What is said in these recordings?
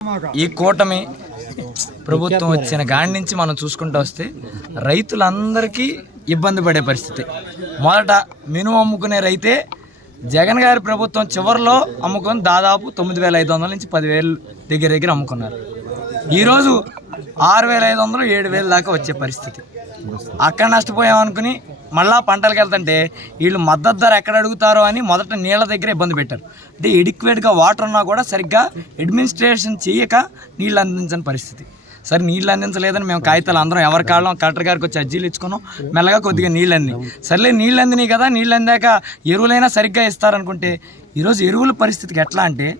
ఈ కూటమి ప్రభుత్వం వచ్చిన గాడి నుంచి మనం చూసుకుంటూ వస్తే రైతులందరికీ ఇబ్బంది పడే పరిస్థితి. మొదట మినుము అమ్ముకునే రైతే జగన్ గారి ప్రభుత్వం చివరిలో అమ్ముకొని దాదాపు 9,500 నుంచి 10,000 దగ్గర అమ్ముకున్నారు. ఈరోజు 6,500 7,000 దాకా వచ్చే పరిస్థితి. అక్కడ నష్టపోయామనుకుని మళ్ళా పంటలకు వెళ్తుంటే వీళ్ళు మద్దతు ధర ఎక్కడ అడుగుతారో అని మొదట నీళ్ళ దగ్గర ఇబ్బంది పెట్టారు. అంటే ఎడిక్వేట్గా వాటర్ ఉన్నా కూడా సరిగ్గా అడ్మినిస్ట్రేషన్ చేయక నీళ్ళు అందించని పరిస్థితి. సరే నీళ్ళు అందించలేదని మేము కాగితాలు అందరం ఎవరి కాళ్ళం కలెక్టర్ గారికి వచ్చి అర్జీలు ఇచ్చుకున్నాం. మెల్లగా కొద్దిగా నీళ్ళు అంది. సర్లే నీళ్ళు అందినాయి కదా, నీళ్ళు అందాక ఎరువులైనా సరిగ్గా ఇస్తారనుకుంటే ఈరోజు ఎరువుల పరిస్థితికి ఎట్లా అంటే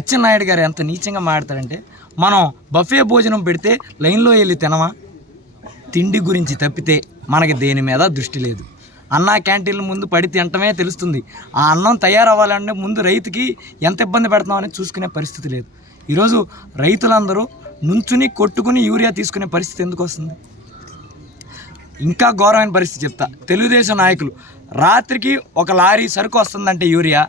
అచ్చెన్నాయుడు గారు ఎంత నీచంగా మాట్లాడతారంటే, మనం బఫే భోజనం పెడితే లైన్లో వెళ్ళి తినమా? తిండి గురించి తప్పితే మనకి దేని మీద దృష్టి లేదు. అన్నా క్యాంటీన్ల ముందు పడి తినటమే తెలుస్తుంది. ఆ అన్నం తయారవ్వాలంటే ముందు రైతుకి ఎంత ఇబ్బంది పెడతామని చూసుకునే పరిస్థితి లేదు. ఈరోజు రైతులందరూ నుంచుని కొట్టుకుని యూరియా తీసుకునే పరిస్థితి ఎందుకు వస్తుంది? ఇంకా ఘోరమైన పరిస్థితి చెప్తా. తెలుగుదేశం నాయకులు రాత్రికి ఒక లారీ సరుకు వస్తుందంటే యూరియా,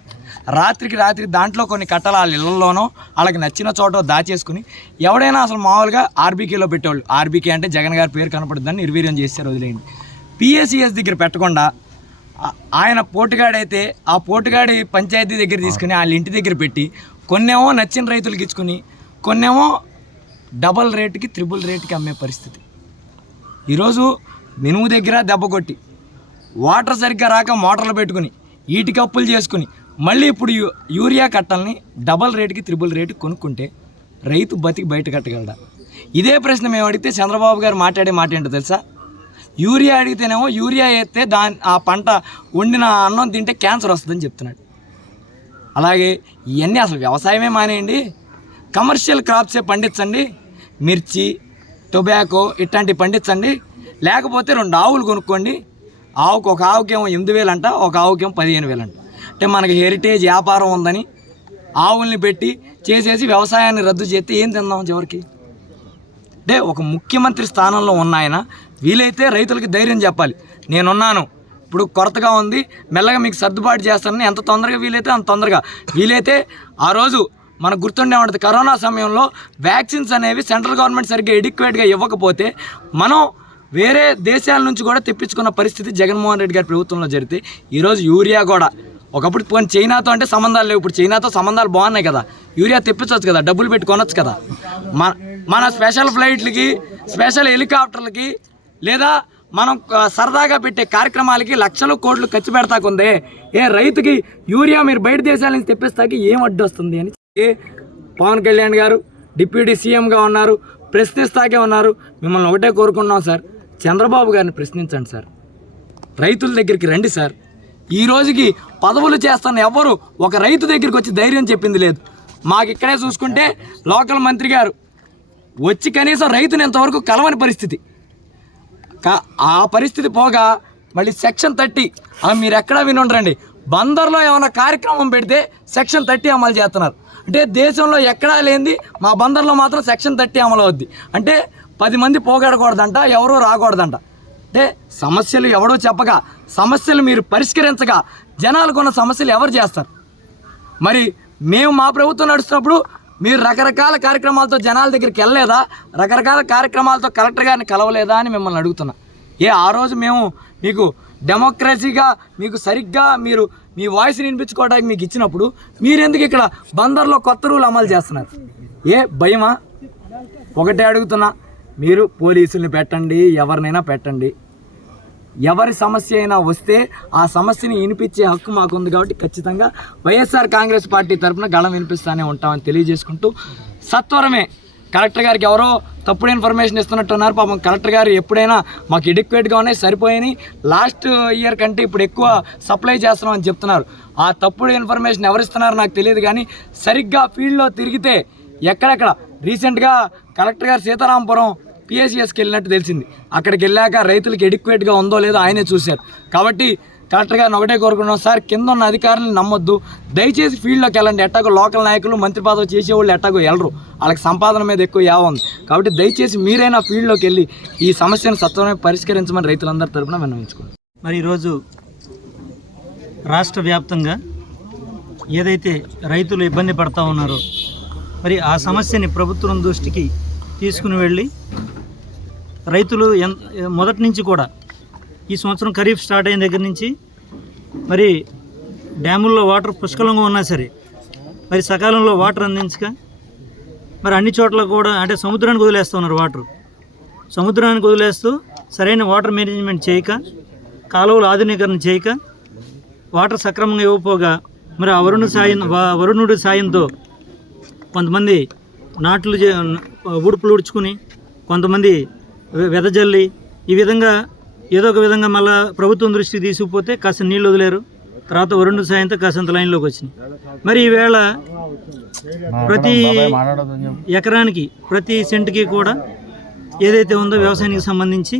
రాత్రికి దాంట్లో కొన్ని కట్టలు వాళ్ళ ఇళ్లలోనో వాళ్ళకి నచ్చిన చోట దాచేసుకుని ఎవడైనా అసలు మామూలుగా ఆర్బీకేలో పెట్టేవాళ్ళు. ఆర్బీకే అంటే జగన్ గారి పేరు కనపడుతుందని నిర్వీర్యం చేస్తారు, వదిలేయండి. పిఎస్సిఎస్ దగ్గర పెట్టకుండా ఆయన పోటుగాడైతే ఆ పోటుగాడి పంచాయతీ దగ్గర తీసుకుని వాళ్ళ ఇంటి దగ్గర పెట్టి కొన్నేమో నచ్చిన రైతులకు ఇచ్చుకుని కొన్నేమో డబల్ రేటుకి త్రిబుల్ రేటుకి అమ్మే పరిస్థితి. ఈరోజు మినుము దగ్గర దెబ్బ కొట్టి వాటర్ సరిగ్గా రాక మోటార్లు పెట్టుకుని ఈటి కప్పులు చేసుకుని మళ్ళీ ఇప్పుడు యూరియా కట్టల్ని డబల్ రేటుకి త్రిబుల్ రేటుకి కొనుక్కుంటే రైతు బతికి బయట కట్టగలడా? ఇదే ప్రశ్న మేము అడిగితే చంద్రబాబు గారు మాట్లాడే మాట ఏంటో తెలుసా? యూరియా అడిగితేనేమో యూరియా వేస్తే ఆ పంట వండిన అన్నం తింటే క్యాన్సర్ వస్తుందని చెప్తున్నాడు. అలాగే ఇవన్నీ అసలు వ్యవసాయమే మానేయండి, కమర్షియల్ క్రాప్సే పండించండి. మిర్చి, టొబాకో ఇట్లాంటివి పండించండి. లేకపోతే 2 ఆవులు కొనుక్కోండి. ఒక ఆవుకేమో 8,000 అంట, ఒక ఆవుకేమో 15,000 అంట. అంటే మనకి హెరిటేజ్ వ్యాపారం ఉందని ఆవుల్ని పెట్టి చేసేసి వ్యవసాయాన్ని రద్దు చేస్తే ఏం తిందాం చివరికి? అంటే ఒక ముఖ్యమంత్రి స్థానంలో ఉన్న ఆయన వీలైతే రైతులకి ధైర్యం చెప్పాలి. నేనున్నాను, ఇప్పుడు కొరతగా ఉంది, మెల్లగా మీకు సర్దుబాటు చేస్తానని ఎంత తొందరగా వీలైతే అంత తొందరగా. వీలైతే ఆ రోజు మనకు గుర్తుండే ఉంటుంది, కరోనా సమయంలో వ్యాక్సిన్స్ అనేవి సెంట్రల్ గవర్నమెంట్ సరిగ్గా ఎడిక్వేట్గా ఇవ్వకపోతే మనం వేరే దేశాల నుంచి కూడా తెప్పించుకున్న పరిస్థితి జగన్మోహన్ రెడ్డి గారి ప్రభుత్వంలో జరిగితే ఈరోజు యూరియా కూడా ఒకప్పుడు పోనీ చైనాతో అంటే సంబంధాలు లేవు, ఇప్పుడు చైనాతో సంబంధాలు బాగున్నాయి కదా, యూరియా తెప్పించవచ్చు కదా, డబ్బులు పెట్టి కొనొచ్చు కదా. మన స్పెషల్ ఫ్లైట్లకి, స్పెషల్ హెలికాప్టర్లకి లేదా మనం సరదాగా పెట్టే కార్యక్రమాలకి లక్షలు కోట్లు ఖర్చు పెడతాకుందే ఏ రైతుకి యూరియా మీరు బయట దేశాల నుంచి తెప్పిస్తాకి ఏం అడ్డు వస్తుంది అని పవన్ కళ్యాణ్ గారు డిప్యూటీ సీఎంగా ఉన్నారు, ప్రశ్నిస్తాకే ఉన్నారు. మిమ్మల్ని ఒకటే కోరుకున్నాం సార్, చంద్రబాబు గారిని ప్రశ్నించండి సార్, రైతుల దగ్గరికి రండి సార్. ఈ రోజుకి పదవులు చేస్తున్న ఎవరు ఒక రైతు దగ్గరికి వచ్చి ధైర్యం చెప్పింది లేదు. మాకు ఇక్కడే చూసుకుంటే లోకల్ మంత్రి గారు వచ్చి కనీసం రైతుని ఎంతవరకు కలవని పరిస్థితి. ఆ పరిస్థితి పోగా మళ్ళీ సెక్షన్ 30 మీరు ఎక్కడా వినుండరండి, బందర్లో ఏమైనా కార్యక్రమం పెడితే సెక్షన్ 30 అమలు చేస్తున్నారు. అంటే దేశంలో ఎక్కడా లేనిది మా బందర్లో మాత్రం సెక్షన్ 30 అమలు అవుద్ది. అంటే 10 మంది పోగొడకూడదంట, ఎవరూ రాకూడదంట. అంటే సమస్యలు ఎవడో చెప్పగా, సమస్యలు మీరు పరిష్కరించగా జనాలకున్న సమస్యలు ఎవరు చేస్తారు? మరి మేము మా ప్రభుత్వం నడుస్తున్నప్పుడు మీరు రకరకాల కార్యక్రమాలతో జనాల దగ్గరికి వెళ్ళలేదా? రకరకాల కార్యక్రమాలతో కలెక్టర్ గారిని కలవలేదా అని మిమ్మల్ని అడుగుతున్నా. ఆ రోజు మేము మీకు డెమోక్రసీగా మీకు సరిగ్గా మీరు మీ వాయిస్ని వినిపించుకోవడానికి మీకు ఇచ్చినప్పుడు మీరెందుకు ఇక్కడ బందర్లో కొత్త రూల్ అమలు చేస్తున్నారు? భయమా? ఒకటే అడుగుతున్నా, మీరు పోలీసుల్ని పెట్టండి, ఎవరినైనా పెట్టండి, ఎవరి సమస్య అయినా వస్తే ఆ సమస్యని వినిపించే హక్కు మాకుంది. కాబట్టి ఖచ్చితంగా వైఎస్ఆర్ కాంగ్రెస్ పార్టీ తరఫున గళం వినిపిస్తూనే ఉంటామని తెలియజేసుకుంటూ, సత్వరమే కలెక్టర్ గారికి ఎవరో తప్పుడు ఇన్ఫర్మేషన్ ఇస్తున్నట్టున్నారు. పాపం కలెక్టర్ గారు ఎప్పుడైనా మాకు ఎడిక్వేట్గా ఉన్నాయి, సరిపోయినాయి, లాస్ట్ ఇయర్ కంటే ఇప్పుడు ఎక్కువ సప్లై చేస్తున్నాం అని చెప్తున్నారు. ఆ తప్పుడు ఇన్ఫర్మేషన్ ఎవరిస్తున్నారో నాకు తెలియదు, కానీ సరిగ్గా ఫీల్డ్లో తిరిగితే ఎక్కడెక్కడ రీసెంట్గా కలెక్టర్ గారు సీతారాంపురం పిఎస్సిఎస్కి వెళ్ళినట్టు తెలిసింది. అక్కడికి వెళ్ళాక రైతులకు ఎడిక్వేట్గా ఉందో లేదో ఆయనే చూశారు. కాబట్టి కలెక్టర్ గారిని ఒకటే కోరుకున్నాం, సార్ కింద ఉన్న అధికారులను నమ్మొద్దు, దయచేసి ఫీల్డ్లోకి వెళ్ళండి. ఎట్టాగో లోకల్ నాయకులు మంత్రి పదవి చేసేవాళ్ళు ఎట్టాగో వెళ్ళరు, వాళ్ళకి సంపాదన మీద ఎక్కువ యావ ఉంది. కాబట్టి దయచేసి మీరైనా ఫీల్డ్లోకి వెళ్ళి ఈ సమస్యను సత్వరమే పరిష్కరించమని రైతులందరి తరఫున విన్నవించుకోండి. మరి ఈరోజు రాష్ట్ర వ్యాప్తంగా ఏదైతే రైతులు ఇబ్బంది పడుతూ ఉన్నారో మరి ఆ సమస్యని ప్రభుత్వం దృష్టికి తీసుకుని వెళ్ళి రైతులు మొదటి నుంచి కూడా ఈ సంవత్సరం ఖరీఫ్ స్టార్ట్ అయిన దగ్గర నుంచి మరి డ్యాముల్లో వాటర్ పుష్కలంగా ఉన్నా సరే మరి సకాలంలో వాటర్ అందించక మరి అన్ని చోట్ల కూడా అంటే సముద్రానికి వదిలేస్తున్నారు వాటర్. సముద్రానికి వదిలేస్తూ సరైన వాటర్ మేనేజ్మెంట్ చేయక, కాలువలు ఆధునీకరణ చేయక, వాటర్ సక్రమంగా ఇవ్వకపోగా మరి ఆ వరుణుడి సాయంతో కొంతమంది నాట్లు ఉడుపులు ఉడుచుకుని, కొంతమంది వెదజల్లి, ఈ విధంగా ఏదో ఒక విధంగా మళ్ళీ ప్రభుత్వం దృష్టికి తీసుకుపోతే కాస్త నీళ్ళు వదిలేరు. తర్వాత వరుణుడి సాయంతో కాసంత లైన్లోకి వచ్చినాయి. మరి ఈవేళ ప్రతి ఎకరానికి ప్రతి సెంటుకి కూడా ఏదైతే ఉందో వ్యవసాయానికి సంబంధించి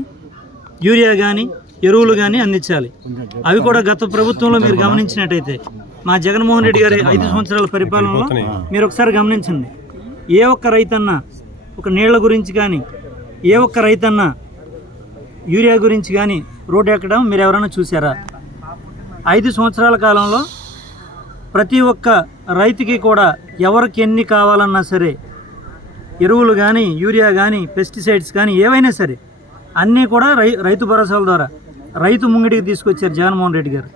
యూరియా కానీ ఎరువులు కానీ అందించాలి. అవి కూడా గత ప్రభుత్వంలో మీరు గమనించినట్టయితే మా జగన్మోహన్ రెడ్డి గారి 5 సంవత్సరాల పరిపాలనలో మీరు ఒకసారి గమనించండి, ఏ ఒక్క రైతన్నా ఒక నీళ్ల గురించి కానీ, ఏ ఒక్క రైతన్నా యూరియా గురించి కానీ రోడ్డు ఎక్కడం మీరు ఎవరైనా చూసారా? 5 సంవత్సరాల కాలంలో ప్రతి ఒక్క రైతుకి కూడా ఎవరికి ఎన్ని కావాలన్నా సరే ఎరువులు కానీ, యూరియా కానీ, పెస్టిసైడ్స్ కానీ ఏవైనా సరే అన్నీ కూడా రైతు భరోసాల ద్వారా రైతు ముంగిటికి తీసుకొచ్చారు జగన్మోహన్ రెడ్డి గారు.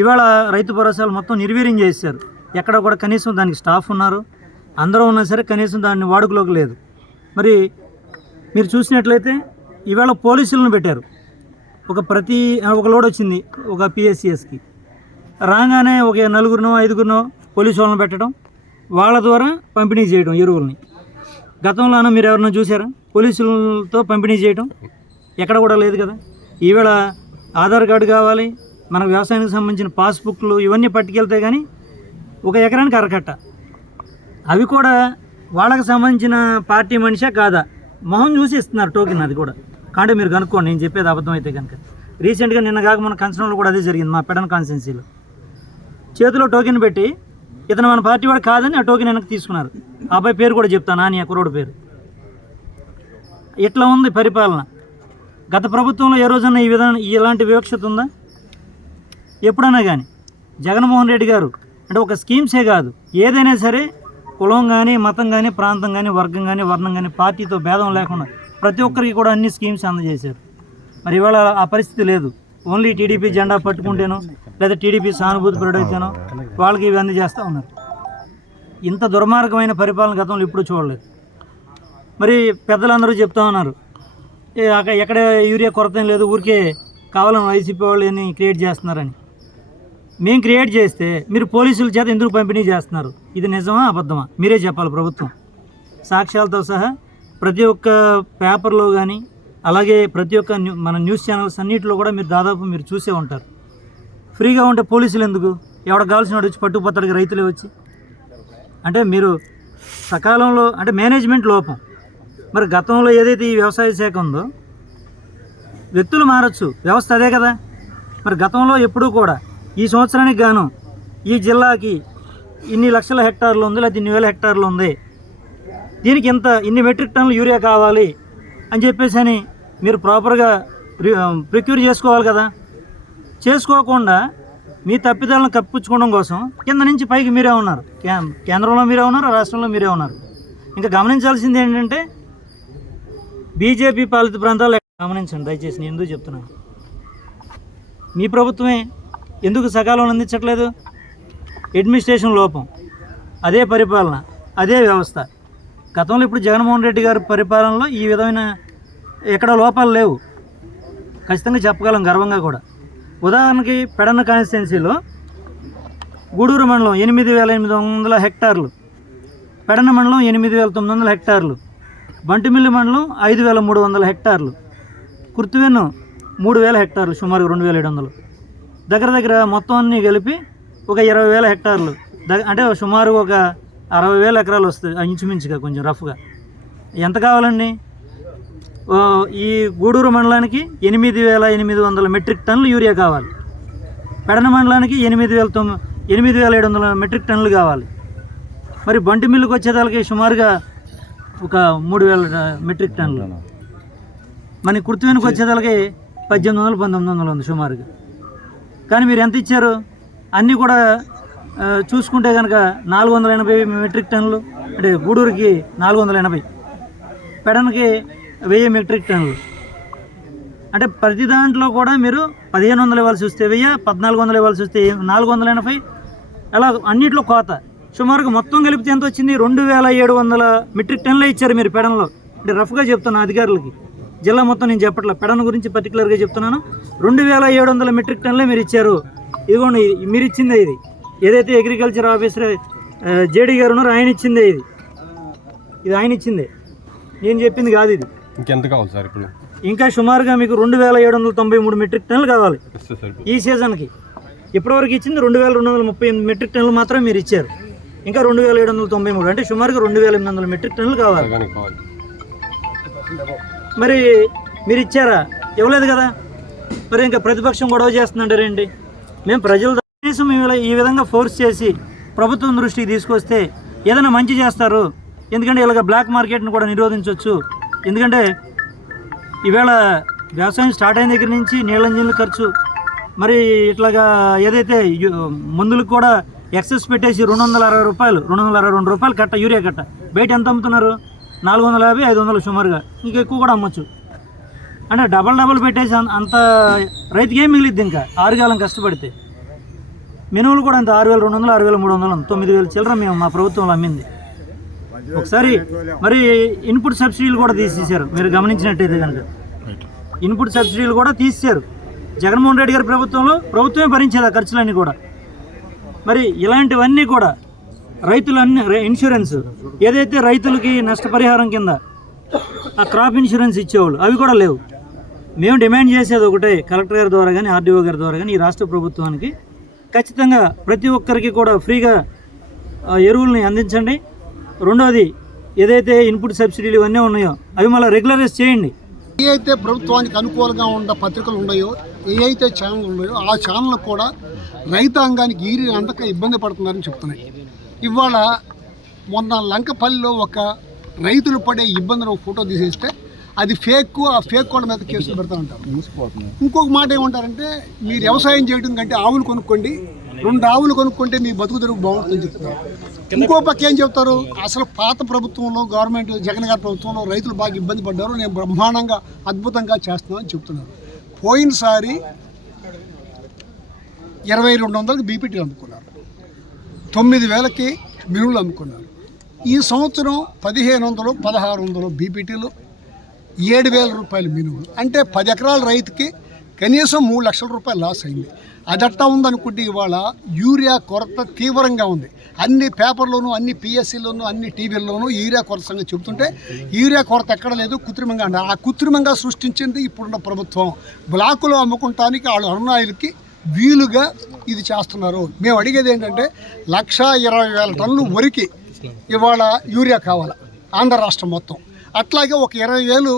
ఇవాళ రైతు భరోసాలు మొత్తం నిర్వీర్యం చేశారు. ఎక్కడ కూడా కనీసం దానికి స్టాఫ్ ఉన్నారు, అందరూ ఉన్నా సరే కనీసం దాన్ని వాడుకలోకి లేదు. మరి మీరు చూసినట్లయితే ఇవాళ పోలీసులను పెట్టారు. ఒక లోడ్ వచ్చింది ఒక పిఎస్సిఎస్కి, రాగానే ఒక 4గురినో 5గురినో పోలీసు వాళ్ళని పెట్టడం, వాళ్ళ ద్వారా పంపిణీ చేయడం ఎరువుల్ని. గతంలోనూ మీరు ఎవరైనా చూసారా పోలీసులతో పంపిణీ చేయడం? ఎక్కడ కూడా లేదు కదా. ఈవేళ ఆధార్ కార్డు కావాలి, మనకు వ్యవసాయానికి సంబంధించిన పాస్బుక్లు ఇవన్నీ పట్టుకెళ్తే కానీ ఒక ఎకరానికి అరకట్ట. అవి కూడా వాళ్ళకి సంబంధించిన పార్టీ మనిషే కాదా మొహం చూసి ఇస్తున్నారు టోకెన్. అది కూడా కాబట్టి మీరు కనుక్కోండి, నేను చెప్పేది అబద్ధం అయితే కనుక. రీసెంట్గా నిన్న కాక మన కన్సర్న్లో కూడా అదే జరిగింది. మా పెడన కాన్స్టిట్యున్సీలో చేతిలో టోకెన్ పెట్టి ఇతను మన పార్టీ వాడు కాదని ఆ టోకెన్ వెనక్కి తీసుకున్నారు. ఆ అబ్బాయి పేరు కూడా చెప్తాను, నాని ఆ కుర్రోడు పేరు. ఇట్లా ఉంది పరిపాలన. గత ప్రభుత్వంలో ఏ రోజన్నా ఇలాంటి వివక్షత ఉందా? ఎప్పుడన్నా కానీ జగన్మోహన్ రెడ్డి గారు అంటే ఒక స్కీమ్సే కాదు, ఏదైనా సరే కులం కానీ, మతం కానీ, ప్రాంతం కానీ, వర్గం కానీ, వర్ణం కానీ, పార్టీతో భేదం లేకుండా ప్రతి ఒక్కరికి కూడా అన్ని స్కీమ్స్ అందజేశారు. మరి ఇవాళ ఆ పరిస్థితి లేదు. ఓన్లీ టీడీపీ జెండా పట్టుకుంటేనో లేదా టీడీపీ సానుభూతి పరుడైతేనో వాళ్ళకి ఇవి అందజేస్తూ ఉన్నారు. ఇంత దుర్మార్గమైన పరిపాలన గతంలో ఇప్పుడు చూడలేదు. మరి పెద్దలందరూ చెప్తా ఉన్నారు ఎక్కడ యూరియా కొరత ఏం లేదు, ఊరికే కావాలని వైసీపీ వాళ్ళని క్రియేట్ చేస్తున్నారని. మేము క్రియేట్ చేస్తే మీరు పోలీసుల చేత ఎందుకు పంపిణీ చేస్తున్నారు? ఇది నిజమా అబద్ధమా? మీరే చెప్పాలి. ప్రభుత్వం సాక్ష్యాలతో సహా ప్రతి ఒక్క పేపర్లో కానీ, అలాగే ప్రతి ఒక్క మన న్యూస్ ఛానల్స్ అన్నింటిలో కూడా మీరు దాదాపు మీరు చూసే ఉంటారు. ఫ్రీగా ఉంటే పోలీసులు ఎందుకు? ఎవడ కావాల్సిన వాడు వచ్చి పట్టుకుపోతాడు, రైతులే వచ్చి. అంటే మీరు సకాలంలో అంటే మేనేజ్మెంట్ లోపం. మరి గతంలో ఏదైతే ఈ వ్యవసాయ శాఖ ఉందో, వ్యక్తులు మారచ్చు, వ్యవస్థ అదే కదా. మరి గతంలో ఎప్పుడూ కూడా ఈ సంవత్సరానికి గాను ఈ జిల్లాకి ఇన్ని లక్షల హెక్టార్లు ఉంది, లేకపోతే ఇన్ని వేల హెక్టార్లు ఉంది, దీనికి ఇన్ని మెట్రిక్ టన్నులు యూరియా కావాలి అని చెప్పేసి అని మీరు ప్రాపర్గా ప్రిక్యూర్ చేసుకోవాలి కదా. చేసుకోకుండా మీ తప్పిదాలను కప్పించుకోవడం కోసం కింద నుంచి పైకి మీరే ఉన్నారు. కేంద్రంలో మీరే ఉన్నారు, రాష్ట్రంలో మీరే ఉన్నారు. ఇంకా గమనించాల్సింది ఏంటంటే బీజేపీ పాలిత ప్రాంతాలు గమనించండి దయచేసి. నేను ఎందుకు చెప్తున్నాను, మీ ప్రభుత్వమే ఎందుకు సకాలంలో అందించట్లేదు? అడ్మినిస్ట్రేషన్ లోపం, అదే పరిపాలన, అదే వ్యవస్థ. గతంలో ఇప్పుడు జగన్మోహన్ రెడ్డి గారి పరిపాలనలో ఈ విధమైన ఎక్కడ లోపాలు లేవు, ఖచ్చితంగా చెప్పగలం గర్వంగా కూడా. ఉదాహరణకి పెడన కాన్స్టిట్యున్సీలో గూడూరు మండలం 8,800 హెక్టార్లు, పెడన మండలం 8,900 హెక్టార్లు, బంటిమిల్లి మండలం 5,300 హెక్టార్లు, కుర్తువెన్ను 3,000 హెక్టార్లు, సుమారు 2,700. దగ్గర దగ్గర మొత్తం అన్నీ కలిపి ఒక 20,000 హెక్టార్లు, అంటే సుమారు ఒక 60,000 ఎకరాలు వస్తుంది ఇంచుమించుగా, కొంచెం రఫ్గా. ఎంత కావాలండి? ఈ గూడూరు మండలానికి 8,800 మెట్రిక్ టన్నులు యూరియా కావాలి. పెడన మండలానికి 8,700 మెట్రిక్ టన్నులు కావాలి. మరి బంటి మిల్లుకి వచ్చేదానికి సుమారుగా ఒక 3,000 మెట్రిక్ టన్నులు. మన కుర్తువెనుకు వచ్చేదానికి 1,800-1,900 ఉంది సుమారుగా. కానీ మీరు ఎంత ఇచ్చారు? అన్నీ కూడా చూసుకుంటే కనుక 480 మెట్రిక్ టన్నులు, అంటే గూడూరుకి 480, పెడన్కి 1000 మెట్రిక్ టన్నులు. అంటే ప్రతి దాంట్లో కూడా మీరు 1500 ఇవ్వాల్సి వస్తే 1000, 1400 ఇవ్వాల్సి వస్తే 480, అలా అన్నింటిలో కోత. సుమారుగా మొత్తం కలిపితే ఎంత వచ్చింది? 2700 మెట్రిక్ టన్నులే ఇచ్చారు మీరు పెడన్లో. అంటే రఫ్గా చెప్తున్నా అధికారులకి, జిల్లా మొత్తం నేను చెప్పట్లా, పెడన్ గురించి పర్టికులర్గా చెప్తున్నాను. 2700 మెట్రిక్ టన్నులే మీరు ఇచ్చారు. ఇదిగోండి మీరు ఇచ్చిందే ఇది, ఏదైతే అగ్రికల్చర్ ఆఫీసర్ జేడీ గారు ఉన్నారో ఆయన ఇచ్చిందే ఇది ఆయన ఇచ్చిందే, నేను చెప్పింది కాదు ఇది. ఇంకెంత కావాలి సార్ ఇప్పుడు? ఇంకా సుమారుగా మీకు 2793 మెట్రిక్ టన్నులు కావాలి ఈ సీజన్కి. ఇప్పటివరకు ఇచ్చింది 2238 మెట్రిక్ టన్నులు మాత్రం మీరు ఇచ్చారు. ఇంకా 2793 అంటే సుమారుగా 2800 మెట్రిక్ టన్నులు కావాలి. మరి మీరు ఇచ్చారా? ఇవ్వలేదు కదా. మరి ఇంకా ప్రతిపక్షం గొడవ చేస్తుందంటారేంటి? మేము ప్రజల కనీసం ఈ విధంగా ఫోర్స్ చేసి ప్రభుత్వం దృష్టికి తీసుకొస్తే ఏదైనా మంచి చేస్తారు. ఎందుకంటే ఇలాగ బ్లాక్ మార్కెట్ను కూడా నిరోధించవచ్చు. ఎందుకంటే ఈవేళ వ్యవసాయం స్టార్ట్ అయిన దగ్గర నుంచి నీళ్ళ ఇంజిన్ల ఖర్చు, మరి ఇట్లాగా ఏదైతే మందులకు కూడా ఎక్సెస్ పెట్టేసి 260 రూపాయలు, 262 రూపాయలు కట్ట, యూరియా కట్ట బయట ఎంత అమ్ముతున్నారు? 450, 500 సుమారుగా, ఇంకా ఎక్కువ కూడా అమ్మచ్చు. అంటే డబల్ పెట్టేసి అంత రైతుకి ఏం మిగిలిద్ది? ఇంకా 6 కాలం కష్టపడితే మినువులు కూడా అంత 6200, 6300, 9000 చిల్లర మేము మా ప్రభుత్వంలో అమ్మింది. ఒకసారి మరి ఇన్పుట్ సబ్సిడీలు కూడా తీసేశారు. మీరు గమనించినట్టయితే కనుక ఇన్పుట్ సబ్సిడీలు కూడా తీసేశారు. జగన్మోహన్ రెడ్డి గారి ప్రభుత్వమే భరించేది ఆ ఖర్చులన్నీ కూడా. మరి ఇలాంటివన్నీ కూడా రైతులన్నీ ఇన్సూరెన్స్ ఏదైతే రైతులకి నష్టపరిహారం కింద ఆ క్రాప్ ఇన్సూరెన్స్ ఇచ్చేవాళ్ళు, అవి కూడా లేవు. మేము డిమాండ్ చేసేది ఒకటే, కలెక్టర్ గారి ద్వారా కానీ ఆర్డీఓ గారి ద్వారా కానీ ఈ రాష్ట్ర ప్రభుత్వానికి ఖచ్చితంగా ప్రతి ఒక్కరికి కూడా ఫ్రీగా ఎరువుల్ని అందించండి. రెండోది, ఏదైతే ఇన్పుట్ సబ్సిడీలు ఇవన్నీ ఉన్నాయో అవి మళ్ళీ రెగ్యులరైజ్ చేయండి. ఏ అయితే ప్రభుత్వానికి అనుకూలంగా ఉన్న పత్రికలు ఉన్నాయో, ఏ అయితే ఛానల్ ఉన్నాయో ఆ ఛానల్ కూడా రైతాంగానికి ఈరి అందక ఇబ్బంది పడుతున్నారని చెప్తున్నాయి. ఇవాళ మొన్న లంకపల్లిలో ఒక రైతులు పడే ఇబ్బందులు ఫోటో తీసేస్తే అది ఫేక్, ఆ ఫేక్ వాళ్ళ మీద కేసులు పెడతా ఉంటారు. ఇంకొక మాట ఏమంటారంటే, మీరు వ్యవసాయం చేయడం కంటే ఆవులు కొనుక్కోండి, 2 ఆవులు కొనుక్కుంటే మీ బతుకు తెరుగు బాగుంటుందని చెప్తున్నారు. ఇంకో పక్క ఏం చెప్తారు, అసలు పాత ప్రభుత్వంలో గవర్నమెంట్ జగన్ గారి ప్రభుత్వంలో రైతులు బాగా ఇబ్బంది పడ్డారు, నేను బ్రహ్మాండంగా అద్భుతంగా చేస్తున్నాను అని చెప్తున్నారు. పోయినసారి 2200కి బీపీటీలు అమ్ముకున్నారు, 9000కి మినువులు అమ్ముకున్నారు. ఈ సంవత్సరం 1500, 1600 బీపీటీలు, 7000 రూపాయలు మినువులు. అంటే 10 ఎకరాల రైతుకి కనీసం 3 లక్షల రూపాయలు లాస్ అయింది. అదట్టా ఉందనుకుంటే ఇవాళ యూరియా కొరత తీవ్రంగా ఉంది. అన్ని పేపర్లోనూ, అన్ని పిఎస్సీలోనూ, అన్ని టీవీల్లోనూ యూరియా కొరత సంగతి చెబుతుంటే యూరియా కొరత ఎక్కడ లేదు, కృత్రిమంగా అన్నారు. ఆ కృత్రిమంగా సృష్టించింది ఇప్పుడున్న ప్రభుత్వం. బ్లాకులో అమ్ముకుంటానికి వాళ్ళు అరుణాయులకి వీలుగా ఇది చేస్తున్నారు. మేము అడిగేది ఏంటంటే 1,20,000 టన్నులు వరికి ఇవాళ యూరియా కావాలి ఆంధ్ర రాష్ట్రం మొత్తం. అట్లాగే ఒక 20,000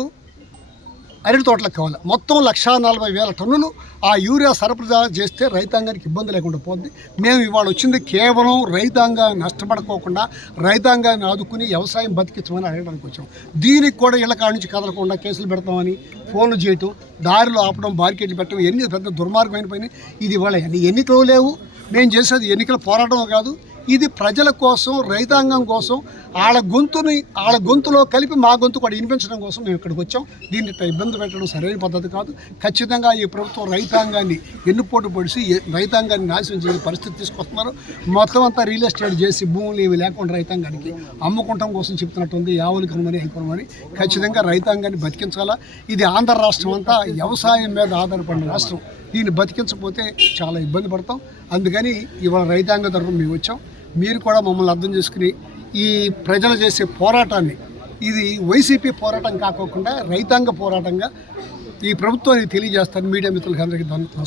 అరటి తోటలకు కావాలి. మొత్తం 1,40,000 టన్నులు ఆ యూరియా సరఫరా చేస్తే రైతాంగానికి ఇబ్బంది లేకుండా పోతుంది. మేము ఇవాళ వచ్చింది కేవలం రైతాంగాన్ని నష్టపడుకోకుండా రైతాంగాన్ని ఆదుకుని వ్యవసాయం బతికించమని అడగడానికి వచ్చాం. దీనికి కూడా ఇళ్ళ కాడ నుంచి కదలకుండా కేసులు పెడతామని ఫోన్లు చేయటం, దారిలో ఆపడం, బార్కెట్లు పెట్టడం, ఎన్ని పెద్ద దుర్మార్గమైన పని. ఇది ఇవాళ ఎన్నికలు లేవు, మేము చేసేది ఎన్నికల పోరాటం కాదు. ఇది ప్రజల కోసం, రైతాంగం కోసం, వాళ్ళ గొంతులో కలిపి మా గొంతు కూడా వినిపించడం కోసం మేము ఇక్కడికి వచ్చాం. దీన్ని ఇబ్బంది పెట్టడం సరైన పద్ధతి కాదు. ఖచ్చితంగా ఈ ప్రభుత్వం రైతాంగాన్ని ఎన్నుపోటు పొడిచి రైతాంగాన్ని నాశనం చేసే పరిస్థితి తీసుకొస్తున్నారు. మొత్తం అంతా రియల్ ఎస్టేట్ చేసి భూములు ఇవి లేకుండా రైతాంగానికి అమ్ముకుంటాం కోసం చెప్తున్నట్టుంది. ఆవులు కొనమని కొనమని. ఖచ్చితంగా రైతాంగాన్ని బతికించాలా. ఇది ఆంధ్ర రాష్ట్రం అంతా వ్యవసాయం మీద ఆధారపడిన రాష్ట్రం. దీన్ని బతికించకపోతే చాలా ఇబ్బంది పడతాం. అందుకని ఇవాళ రైతాంగ తరఫున మేము వచ్చాం. మీరు కూడా మమ్మల్ని అర్థం చేసుకుని ఈ ప్రజలు చేసే పోరాటాన్ని, ఇది వైసీపీ పోరాటం కాకోకుండా రైతాంగ పోరాటంగా ఈ ప్రభుత్వానికి తెలియజేస్తాను. మీడియా మిత్రులకి అందరికీ నమస్కారం.